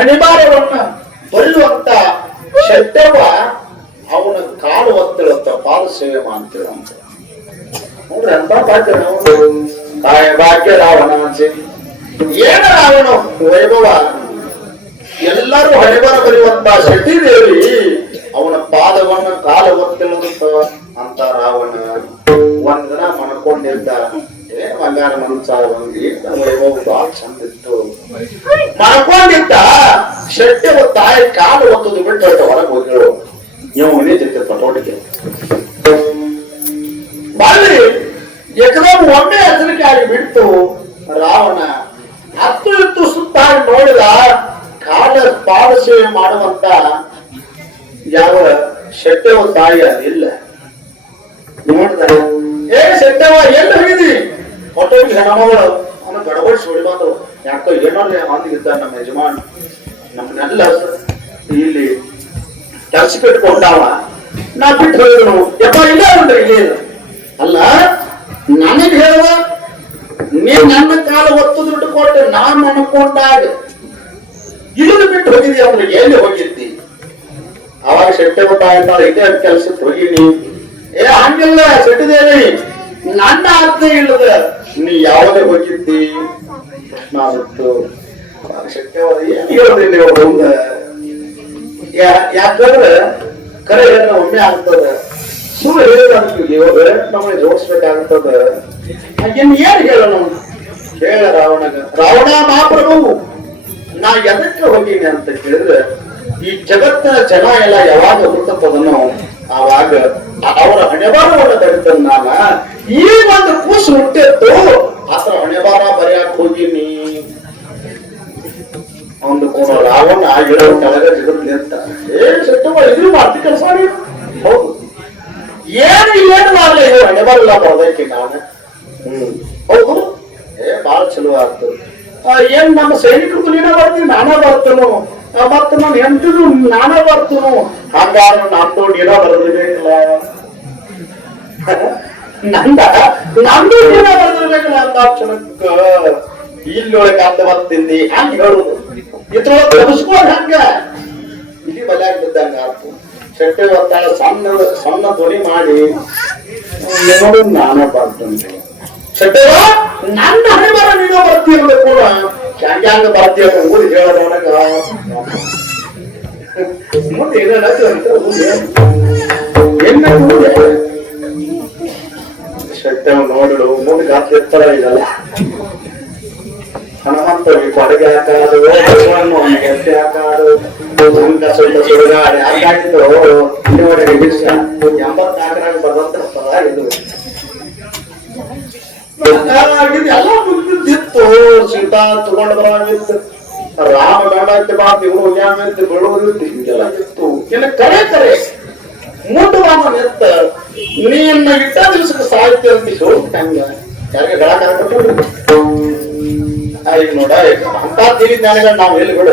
ಅನಿವಾರ್ಯವನ್ನ ಬರೆಯುವಂತ ಶಬ್ದವ ಅವನ ಕಾಲು ಒತ್ತಿಳುತ್ತ ಪಾದ ಸೇವೆ ಮಾಡ್ತೀವಂತ ನೋಡ್ರಿ ಅಂತ ಭಾಗ್ಯ ಕಾಯ ಭಾಗ್ಯ ರಾವಣ ಏನ ರಾವಣ ವೈಭವ? ಎಲ್ಲರೂ ಹಣೆಬರ ಬರೆಯುವಂತ ಶೆಟ್ಟಿ ದೇವಿ ಅವನ ಪಾದವನ್ನ ಕಾಲ ಒತ್ತಿಳುತ್ತ ಅಂತ ರಾವಣ. ಒಂದ್ ದಿನ ಮನ್ಕೊಂಡಿದ್ದ. ಏ, ಬಂಗಾರ ಮನಸ ಬಂದಿ ಏನ್ ವೈಭವ ಬಹಳ ಚಂದ ಶೆಟ್ಟಿ ತಾಯಿ ಕಾಲು ಒತ್ತದು ಬಿಟ್ಟು ಹೊರಗೆ ಹೋಗಿಳು ನೀವು ಉಳಿತಿರ್ತೀರ ಪಟೋಟಿಗೆ. ಬಾಳಿ ಎಕದಮ್ ಒಮ್ಮೆ ಹೆಸರಿಕೆ ಆಗಿ ಬಿಟ್ಟು ರಾವಣ ಹತ್ತು ಇತ್ತು ಸುತ್ತ ನೋಡಿದ ಕಾಲ ಪಾದ ಸೇವೆ ಮಾಡುವಂತ ಯಾವ ಶೆಟ್ಟವ ತಾಯಿ ಇಲ್ಲ. ನೋಡಿದ ಏ ಶೆಟ್ಟವ ಎಲ್ಲಿ ಹೋಗಿದಿ ಹೊಟ್ಟೋಗಿ ಹೆಣ್ಮಗಳು. ಅವನು ಗಡಬಡಿಸಿ ಹೊಡಿಬಾರ್ದು ಯಾಕೋ ಏನೋ ಅಂದಿದ್ದ ನಮ್ಮ ಯಜಮಾನ್. ನಮ್ಮನ್ನೆಲ್ಲ ಇಲ್ಲಿ ಕೆಲಸ ಬಿಟ್ಕೊಂಡಾವ. ನಾ ಬಿಟ್ಟು ಹೋದ್ರು ಯಪ್ಪ, ಇಲ್ಲ ಅಂದ್ರೆ ಇಲ್ಲೇ ಅಲ್ಲ, ನನಗೆ ಹೇಳುವ, ನೀ ನನ್ನ ಕಾಲ ಒತ್ತು ದುಡ್ಡು ಕೊಟ್ಟು ನಾನು ಅನ್ಕೊಂಡಾಗ ಇಳಿದು ಬಿಟ್ಟು ಹೋಗಿದ್ದಿ ಅಂದ್ರೆ ಎಲ್ಲಿ ಹೋಗಿದ್ದಿ? ಅವಾಗ ಶೆಟ್ಟಿ ಗೊತ್ತಾಗ ಇದೇ ಕೆಲ್ಸಕ್ಕೆ ಹೋಗಿನಿ. ಏ, ಹಂಗಿಲ್ಲ ಶೆಟ್ಟಿದೇವಿ ನನ್ನ ಅರ್ಥ ಇಲ್ಲದ ನೀ ಯಾವುದೇ ಹೋಗಿದ್ದಿ? ನಾವಿತ್ತು ಶೆಟ್ಟಿ ಅವ್ರು ಏನ್ ಯಾಕಂದ್ರೆ ಕರೆ ಏನೋ ಒಮ್ಮೆ ಆಗ್ತದ ಸುಳ್ಳು ಹೇಳಿದ್ರೆ ಇವಾಗ ನಮಗೆ ಜೋಡಿಸ್ಬೇಕಾಗ್ತದ ಇನ್ ಏನ್ ಹೇಳೋಣ ಹೇಳ ರಾವಣಗ ರಾವಣ ಮಹಾಪ್ರಭು ನಾ ಎದಕ್ಕೆ ಹೋಗೀನಿ ಅಂತ ಕೇಳಿದ್ರೆ ಈ ಜಗತ್ತಿನ ಜನ ಎಲ್ಲ ಯಾವಾಗ ಹುಟ್ಟಪ್ಪದನೋ ಆವಾಗ ಅವರ ಹಣೆಬಾರವನ್ನು ತಡಿತೇನೆ ನಾನ ಈ ಒಂದು ಕೂಸು ಹುಟ್ಟಿತ್ತು ಆತರ ಹಣೆಬಾರ ಬರೆಯಕ್ ಹೋಗಿನಿ ಒಂದು ಕೋಣ ಆ ಗಿಡ ಕೆಳಗ ಜಿಗುತ್ಲಿ ಅಂತ. ಏ ಸೆಟ್ಟವ ಇದು ಮಾಡ್ತಿ ಕೆಲಸ ನೀನು ಏನು ಏನು ಮಾಡಲಿ? ಇದು ಹಣೆ ಬರಲ್ಲ ಬರ್ದಕ್ಕೆ ನಾನು. ಹ್ಮ್. ಹೌದು. ಏ ಬಹಳ ಚಲೋ ಆಯ್ತು. ಏನ್ ನಮ್ಮ ಸೈನಿಕರು ನೀನ ಬರ್ತೀನಿ, ನಾನೇ ಬರ್ತನು. ಮತ್ತ ನನ್ನ ಹೆಂಡತಿದು ನಾನೇ ಬರ್ತನು. ಹಂಗಾದ್ರೆ ನಂದು ನೀನ ಬರ್ದಿರ್ಬೇಕಲ್ಲ? ನಂದ? ನಂದು ನೀನ ಬರ್ದಿರ್ಬೇಕಲ್ಲ ಅಂತ ಕ್ಷಣಕ್ಕ ಇಲ್ಲೊಳಗೆ ಅಂತ ಬರ್ತಿದ್ದಿ ಹಂಗ ಹೇಳುದು ಇದ್ರೊಳಗೆ ತಪ್ಪಿಸ್ಕೊಂಡ್ ಹಂಗ. ಇಲ್ಲಿ ಬಲೆ ಆಗ್ತಿದ್ದಂಗ ಆಯ್ತು ಶೆಟ್ಟಿ ಒತ್ತಾಳ ಸಣ್ಣ ಸಣ್ಣ ಧ್ವನಿ ಮಾಡಿ ನೋಡು ನಾನ ಬರ್ತಂತೆ ಶೆಟ್ಟವ ನನ್ನ ಹಣೆ ಬರ ನೀನು ಅಂದ್ರೆ ಕೂಡ. ಹ್ಯಾಂಗ ಹ್ಯಾಂಗ ಬರ್ತೀಯ ಅಂತ ಊರಿ ಹೇಳೋದವನಾಗ ಮುಂದೆ ಊರಿ ಏನ? ನೋಡಲು ಮುಂದೆ ಗಾತ್ರ ಎತ್ತರ ಇದಲ್ಲ ಹನುಮಂತನಿಗೆ ಕೊಡಗೆ ಹಾಕಾರು ಭಗವಾನ್ ಅವನಿಗೆ ಎತ್ತೆ ಹಾಕಾರು ಸಂಕ ಸ್ವಲ್ಪ ಸುಡುಗಾಡಿ ಹಾಗಾಗಿತ್ತು ಇಲ್ಲಿವರೆಗೆ ಎಂಬತ್ನಾಲ್ಕರಾಗ ಬರುವಂತ ಹಾಗಾಗಿ ಎಲ್ಲ ಮುಗಿದಿತ್ತು ಸೀತಾ ತಗೊಂಡು ಬರಾಗಿತ್ತು ರಾಮ ಬೇಡ ಬಾ ಇವರು ಹೋಗ್ಯಾಮಿತ್ತು ಬೀಳುವುದಿತ್ತು ಹಿಂಗೆಲ್ಲ ಇತ್ತು ಇನ್ನು ಕರೆ ಕರೆ ಮುಂಡುವಾಮ ನಿತ್ತ ನೀನ್ನ ಇಟ್ಟ ದಿವಸಕ್ಕೆ ಸಾಹಿತ್ಯ ಅಂತ ಹೇಳಿ ಹಂಗ ಯಾರಿಗೆ ಗಳಕ್ಕಾಗಬೇಕು ಈಗ ನೋಡ ಅಂತ ತಿಳಿ ಜ್ಞಾನಗಳು ನಾವು ಎಲ್ಲಿಗಳು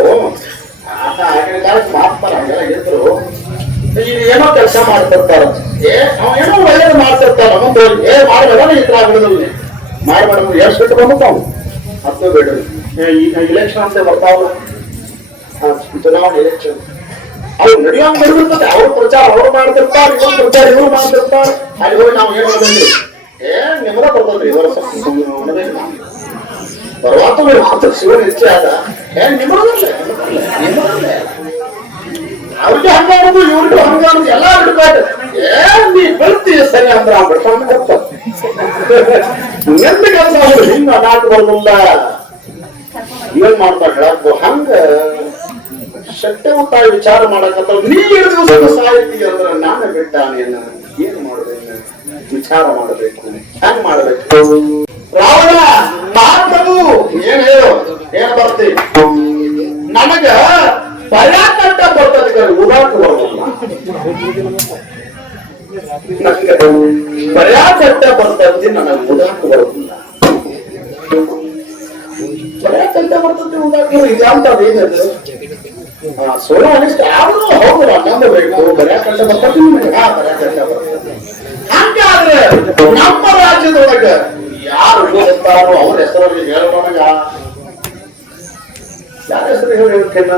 ಆಗಿನ ಕಾಲಕ್ಕೆ ಮಹಾತ್ಮರ ಹಂಗೆಲ್ಲ ಇದ್ರು ಈಗ ಏನೋ ಕೆಲಸ ಮಾಡ್ತಿರ್ತಾರ. ಏ ಅವ ಏನೋ ಒಳ್ಳೇದು ಮಾಡ್ತಿರ್ತಾರ ಮುಂದೆ ಏ ಮಾಡಬೇಡ ಈ ತರ ಬಿಡುದಿಲ್ಲ ಮಾಡಬೇಡ ಎಷ್ಟು ಬಿಟ್ಟು ಬಂದ್ತಾವ್ ಹತ್ತು ಬೇಡ. ಈಗ ಇಲೆಕ್ಷನ್ ಅಂತ ಬರ್ತಾವಲ್ಲ ಆ, ಚುನಾವಣೆ ಇಲೆಕ್ಷನ್ ಅವ್ರು ನಡೆಯೋಂಗ್ ಬರ್ಬಿಡ್ತದೆ ಅವ್ರ ಪ್ರಚಾರ ಅವ್ರು ಮಾಡ್ತಿರ್ತಾರೆ ಇವ್ರು ಪ್ರಚಾರ ಇವ್ರು ಮಾಡ್ತಿರ್ತಾರೆ. ಅಲ್ಲಿ ಹೋಗಿ ನಾವು ಏನು ಮಾಡ್ಬೇಕ್ರಿ ಏ ನಿಮ್ಮದಲ್ಲ ನಿಮ್ಮದಲ್ಲ ಅವ್ರಿಗೆ ಹಂಗ ಅನ್ನೋದು ಇವ್ರಿಗೆ ಹಂಗ ಅನ್ನೋದು ಎಲ್ಲ ಬಿಡ್ಬಾರ್ದು ಏನ್ ನೀ ಬರ್ತೀಯ ಸರಿ ಅಂದ್ರ ಬಿಡ್ಕೊಂಡು ಕೆಲಸ ಅವ್ರು ಹಿಂಗ ನಾಟ ಏನ್ ಮಾಡ್ತಾರ ಹಂಗ ಶಕ್ತಿ ವಿಚಾರ ಮಾಡಕತ್ತ ನೀ ಎರಡು ದಿವಸ ಸಾಯ್ತಿ ಅಂದ್ರ ನಾನು ಏನ್ ಮಾಡ್ಬೇಕು ವಿಚಾರ ಮಾಡಬೇಕು ಹೆಂಗ್ ಮಾಡಬೇಕು? ರಾವಣ ಮಾತದು ಏನ್ ಹೇಳು? ಏನ್ ಬರ್ತಿ? ನನಗ ಬರ್ಯಾಕಂತ ಬರ್ತದೆ ಕರೆ ಉದಾಟ ಬರ್ತದೆ ನನಗೆ ಉದಾಟ ಬರೋದಿಲ್ಲ ಬರ್ಯಾಕಂತ ಬರ್ತದೆ ಉದಾಟ ಇದಂತ ಏನದು ಸೋಲೋ ಅನಿಷ್ಟ ಯಾರು ಹೌದು ನಂಬಬೇಕು ಕಟ್ಟ ಬರ್ತದೆ ನಿಮಗೆ. ಹಾ ಬರ್ಯಾಕಂತ ಬರ್ತದೆ ಹಂಗಾದ್ರೆ ನಮ್ಮ ರಾಜ್ಯದೊಳಗ ಯಾರು ಓದುತ್ತಾರೋ ಅವ್ರ ಹೆಸರಲ್ಲಿ ಹೇಳೋಣ ಯಾರ ಹೆಸರು ಹೇಳ್ತೇನೆ?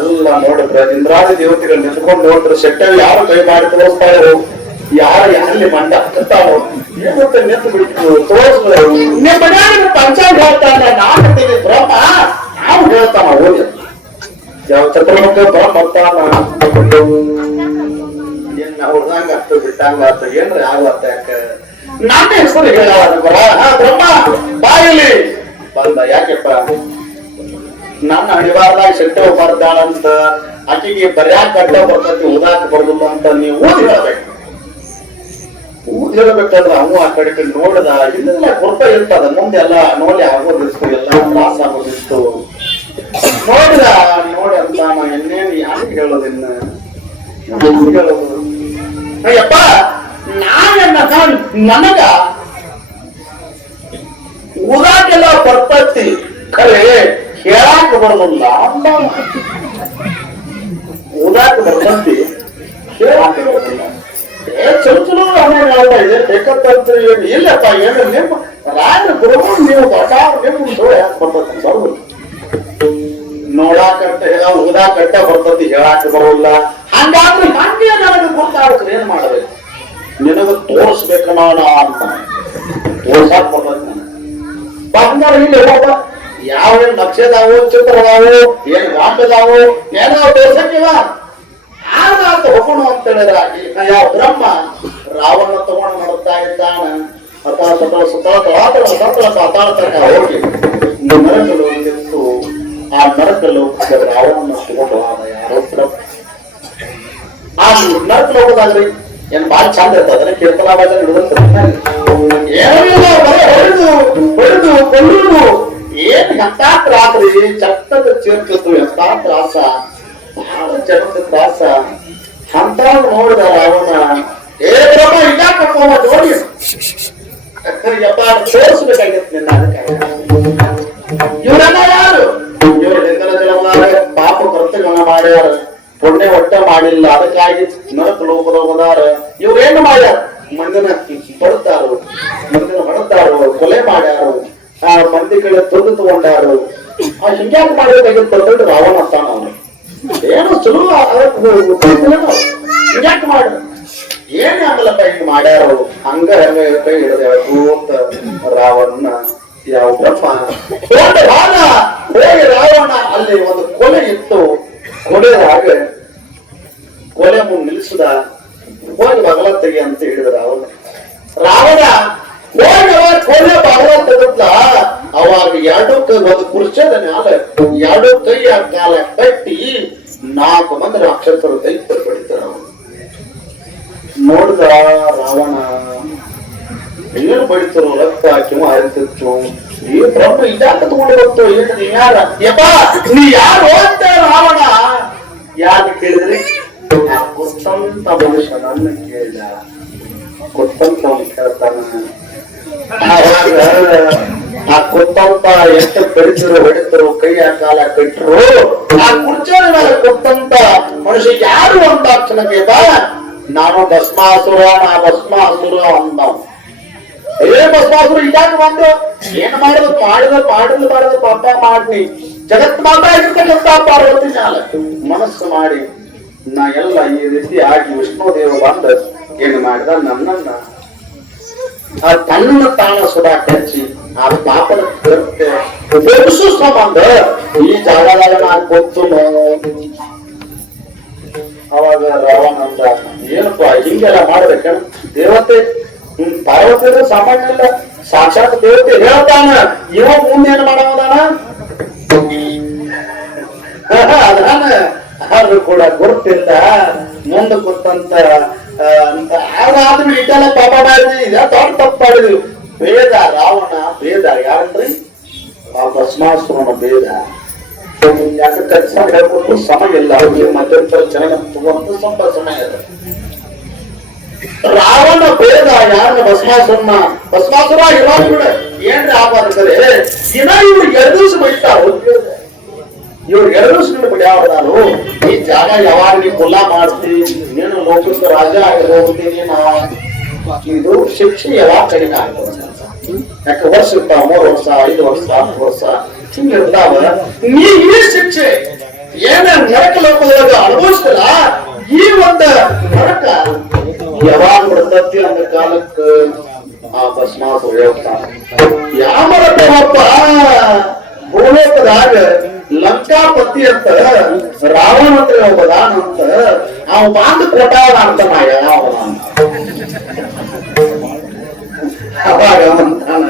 ಎಲ್ಲ ನೋಡಿದ್ರೆ ಇಂದ್ರಾದಿ ದೇವತೆಗಳು ನಿಂತ್ಕೊಂಡು ನೋಡಿದ್ರೆ ಸೆಟ್ಟಲ್ಲಿ ಯಾರು ಕೈ ಮಾಡಿ ತೋರಿಸ್ತಾ ಇರೋ ಯಾರು ಯಾರಲ್ಲಿ ಮಂಡ ಹತ್ತಾರೋ ಏನಂತ ನಿಂತು ಬಿಟ್ಟು ತೋರಿಸಿದ್ರೆ ನಿಮ್ಮ ಮನ್ಯಾಗ ಪಂಚಾಂಗ ಹೇಳ್ತಾನೆ ನಾನು ಬ್ರಹ್ಮ ನಾವು ಹೇಳ್ತಾನ ಓದಿ ಯಾವ ಚತುರ್ಮುಖ ಬ್ರಹ್ಮ ಬರ್ತಾನ ಬಿಟ್ಟಂಗ ಏನ್ರ ಯಾಕ? ನನ್ನ ಹೆಸರು ಶಕ್ತಿ ಬ್ರಹ್ಮ. ಬಾಯಿಲಿ ಬಂದ ಯಾಕೆಪ್ಪ ನನ್ನ ಅನಿವಾರ್ಯದಾಗ ಶೆಟ್ಟ ಬರ್ತಾಳಂತ ಆಕೆಗೆ ಬರ್ಯಾಕ ಕಟ್ಟ ಬರ್ತೈತಿ ಓದಾಕ ಬರ್ದಿಲ್ಲ ಅಂತ ನೀವು ಓದಿ ಹೇಳ್ಬೇಕು. ಊದ್ ಹೇಳ್ಬೇಕಂದ್ರ ಅವನು ಆ ಕಡೆ ನೋಡದ ಇಲ್ಲ ಕೊರತ ಇರ್ತದ. ಮುಂದೆ ಎಲ್ಲ ನೋಡಿ ಆಗೋದಿತ್ತು ಎಲ್ಲ ತ್ರಾಸ ಆಗೋದಿತ್ತು. ನೋಡಿದ ನೋಡಿ ಅಂತ ನಾ ಇನ್ನೇನು ಯಾರಿಗೆ ಹೇಳೋದಿನ್ನ? ಹೇಳೋದು ಅಯ್ಯಪ್ಪ, ನಾನೆನ್ನ ನನಗ ಊರಾಗೆಲ್ಲ ಬರ್ತತಿ ಕಲೆ ಹೇಳಾಕ ಬರಲಿಲ್ಲ. ಊರಾಕ ಬರ್ತೈತಿ ಹೇಳಾಕ ಬರೋದಿಲ್ಲ ಏ, ಚಲೋ ಚಲೋ ಆಮೇಲೆ ಹೇಳ್ತಾ ಇದೆ ಬೇಕಂತ ಏನು ಇಲ್ಲಪ್ಪ, ಏನು ನಿಮ್ಮ ರಾಜ ಗುರು ನೀವು ದೊಡ್ಡ ನಿಮ್ಮ ಯಾಕೆ ಬರ್ತೈತಿ ಬರೋದು ನೋಡಾಕಂತ ಹೇಳ ಓದಾಕಂತ ಬರ್ತತಿ ಹೇಳಾಕ ಬರೋಲ್ಲ ಹಂಗಾದ್ರೆ ಹಂಗೆ ನನಗೆ ಗೊತ್ತಾಗುತ್ತೆ ಏನ್ ಮಾಡಬೇಕು ನಿನಗ ತೋರಿಸ್ಬೇಕು ಮಾಡ ಅಂತ ತೋರ್ಸಾಕ್ ಬಂದ್ರೆ ಇಲ್ಲಿ ಹೋಗ ಯಾವ ಏನ್ ನಕ್ಷದಾವು ಚಿತ್ರದಾವು ಏನ್ ಗಾಂಬೆದಾವು ಏನೋ ತೋರ್ಸಕ್ಕಿಲ್ಲ ಆಗ ಅಂತ ಹೋಗೋಣ ಅಂತ ಹೇಳಿದ್ರ ಯಾವ ಬ್ರಹ್ಮ ರಾವಣ ತಗೊಂಡು ಮಾಡುತ್ತಾ ಇದ್ದಾನ ಅತ ಸತಳ ಸುತಳ ಸತಾಳ ತನಕ ಹೋಗಿ ನಿಂತು ಆ ಮರಕಲ್ಲು ರಾವಣನ ತಗೊಂಡು ಯಾರೋ ಬ್ರಹ್ಮ ಆ ನರಕಲು ಹೋಗೋದಾಗ್ರಿ ಏನ್ ಬಾಳ ಚಂದ ಇರ್ತದ ಅದನ್ನ ಕೀರ್ತನಾವಾದ ಏನಿಲ್ಲ ಬರೀ ಹೊಡೆದು ಹೊಡೆದು ಕೊಲ್ಲುದು ಏನ್ ಎಂತ ತ್ರಾಸ್ರಿ ಚಟ್ಟದ ಚೇರ್ತಿತ್ತು ಎಂತ ತ್ರಾಸ ಬಹಳ ಜನದ ತ್ರಾಸ ಅಂತ ನೋಡಿದ ರಾವಣ ಏ ಬ್ರಹ್ಮ ಇಲ್ಲ ಕರ್ಕೊಂಬ ನೋಡಿ ಯಪ್ಪ ತೋರಿಸ್ಬೇಕಾಗಿತ್ತು ನಿನ್ನ ಅದಕ್ಕೆ ಮಾಡಿಲ್ಲ ಅದಕ್ಕಾಗಿ ನರಕ ಲೋಕದ ಹೋದಾರ ಇವ್ರೇನು ಮಾಡ್ಯಾರ ಮಂದಿನ ಪಡುತ್ತಾರು ಮಂದಿನ ಹೊಡೆದಾರು ಕೊಲೆ ಮಾಡ್ಯಾರು. ಆ ಮಂದಿ ಕಡೆ ತೊಂದು ತಗೊಂಡಾರು. ಆ ಹಿಂಗ್ಯಾಕ್ ಮಾಡಬೇಕಾಗಿತ್ತು ಅಂತಂದ್ರೆ ರಾವಣ ಅಂತಾನ ಅವನು. ಏನು ಚಲೋ ಹಿಂಗ್ಯಾಕ್ ಮಾಡ. ಏನ್ ಆಗಲ್ಲಪ್ಪ ಹಿಂಗ್ ಮಾಡ್ಯಾರು. ಹಂಗ ಹಂಗ ಕೈ ರಾವಣ, ಯಾವ ಬ್ರಹ್ಮ. ಹೋಗಿ ರಾವಣ ಅಲ್ಲಿ ಒಂದು ಕೊಲೆ ಇತ್ತು. ಕೊಲೆದಾಗ ಕೊಲೆ ಮುಂದೆ ನಿಲ್ಲಿಸಿದ? ಹೋಗಿ ಬಗಲ ತೆಗಿ ಅಂತ ಹೇಳಿದ ರಾವಣ ರಾವಣ, ಹೋಗಿ ಅವ ಕೊಲೆ ಬಗಲ ತೆಗದ್ಲ. ಅವಾಗ ಎರಡು ಕೈ, ಒಂದು ಕುರ್ಚದ ಮ್ಯಾಲ, ಎರಡು ಕೈಯ ಕಾಲ ಕಟ್ಟಿ ನಾಲ್ಕು ಮಂದಿ ರಾಕ್ಷಸರು ದೈತ್ಯರು ಬಡಿತಾರ ಅವನು ನೋಡಿದ ರಾವಣ? ಏನು ಬಡಿತರು ರಕ್ತ ಕಿವ ಹರಿತಿತ್ತು ಈ ಬ್ರಹ್ಮ ಇದ್ಯಾಕ ತಗೊಂಡು ಬಂತು. ಏನು ನೀ ಯಾರ? ಯಪ್ಪ, ನೀ ಯಾರು ಅಂತ ರಾವಣ? ಯಾರು ಕೇಳಿದ್ರಿ? ಆ ಗೊತ್ತಂತ ಮನುಷ್ಯ ನನ್ನ ಕೇಳಿದ ಗೊತ್ತಂತ ಕೇಳ್ತಾನ ಆ ಗೊತ್ತಂತ ಎಷ್ಟು ಬಡಿತರು ಹೊಡಿತರು ಕೈಯ ಕಾಲ ಕಟ್ಟರು ಆ ಕುರ್ಚನ ಮೇಲೆ ಮನುಷ್ಯ ಯಾರು ಅಂತ ಕ್ಷಣಕ್ಕೆ ಬಾ ನಾನು ಭಸ್ಮಾಸುರ ನಾ ಭಸ್ಮಾಸುರ ಅಂದವ್ ಏ ಭಸ್ಮಾಸುರ ಇದಾಗ ಬಂದು ಏನ್ ಮಾಡುದು ಮಾಡಿದ ಮಾಡಿದ ಮಾಡೋದು ಪಾಪ ಮಾಡಿ ಜಗತ್ ಮಾತ್ರ ಇರ್ತಕ್ಕಂಥ ಪಾರ್ವತಿ ಮ್ಯಾಲ ಮನಸ್ಸು ಮಾಡಿ ನಾ ಎಲ್ಲ ಈ ರೀತಿ ಆಗಿ ವಿಷ್ಣು ದೇವ ಬಂದ ಏನು ಮಾಡಿದ? ನನ್ನನ್ನ ಆ ತನ್ನ ತಾಣ ಸುಡಾ ಕಚ್ಚಿ, ಆ ಕೃತ್ಯ ಉಪಯೋಗಿಸು ಸಂಬಂಧ. ಈ ನಾನು ಗೊತ್ತು ಅವಾಗ ರಾವಣಂದ ಏನಪ್ಪ, ಹಿಂಗೆಲ್ಲ ಮಾಡ್ಬೇಕ? ದೇವತೆ ಪಾರ್ವತಿ ಸಾಮಾನ್ಯ ಇಲ್ಲ. ಸಾಕ್ಷಾತ್ ದೇವತೆ ಹೇಳ್ತಾನ. ಇವ ಮುಂದೆ ಏನ್ ಮಾಡೋದಾನ ಅದಾನ. ಅದು ಕೂಡ ಗುರುತಿಲ್ಲ ಮುಂದೆ ಗೊತ್ತಂತ ಆದ್ಮೇಲೆ ಇಟ್ಟೆಲ್ಲ ಪಾಪ ಮಾಡಿದ್ವಿ. ದೊಡ್ಡ ತಪ್ಪು ಮಾಡಿದ್ವಿ. ಭೇದ, ರಾವಣ ಬೇದ ಯಾರನ್ರಿ? ಆ ಭಸ್ಮಾಸುರನ ಭೇದ. ಯಾಕೆ ಕೆಲಸ ಹೇಳ್ಕೊಂಡು ಸಮಯ ಇಲ್ಲ. ಅವ್ರಿಗೆ ಮಧ್ಯಂತರ ಚರಣ ತುಂಬ ಸ್ವಲ್ಪ ಸಮಯ ಇದೆ. ರಾವಣ ಬೇದ ಯಾರನ್ನ ಭಸ್ಮಾಸುರನ? ಭಸ್ಮಾಸುರ ಇರೋದು ಏನ್ರಿ ಆಗಬಾರ್ದು ದಿನ ಇವ್ರು ಎರಡು ದಿವಸ ಬೈತಾರ ಇವ್ರು ಎರಡು ಸಿಡಿಬಿಟ್ಟು ಯಾವ ನಾನು. ಈ ಜಾಗ ಯಾವಾಗ ನೀವು ಕುಲ್ಲ ಮಾಡ್ತೀನಿ ನೀನು ಲೋಕದ ರಾಜ ಆಗಿ ನಾ ಇದು ಶಿಕ್ಷೆ ಯಾವಾಗ ಕಡಿಮೆ ಆಗ್ತದೆ? ಯಾಕೆ ವರ್ಷ ಇರ್ತಾವ ಮೂರು ವರ್ಷ, ಐದು ವರ್ಷ, ಹತ್ತು ವರ್ಷ ಹಿಂಗಿರ್ತಾವ ನೀ ಈ ಶಿಕ್ಷೆ ಏನ ನರಕ ಲೋಕದೊಳಗ ಅನುಭವಿಸ್ತಲ್ಲ ಈ ಒಂದು ನರಕ ಯಾವಾಗ ಬರ್ತತಿ ಅಂದ ಕಾಲಕ್ಕ ಆ ಭಸ್ಮಾಸ ಹೇಳ್ತಾನ. ಯಾವ ಮರಪ್ಪ ಭೂಲೋಕದಾಗ ಲಂಕಾಪತಿ ಅಂತ ರಾವಣ ಅಂತ ಒಬ್ಬದಾನ ಅಂತ ಅವ ಬಾಂಧ ಕೊಟ್ಟಾವ ಅಂತ ನಾ ಯಾವ ಅವಾಗ ಅಂತಾನ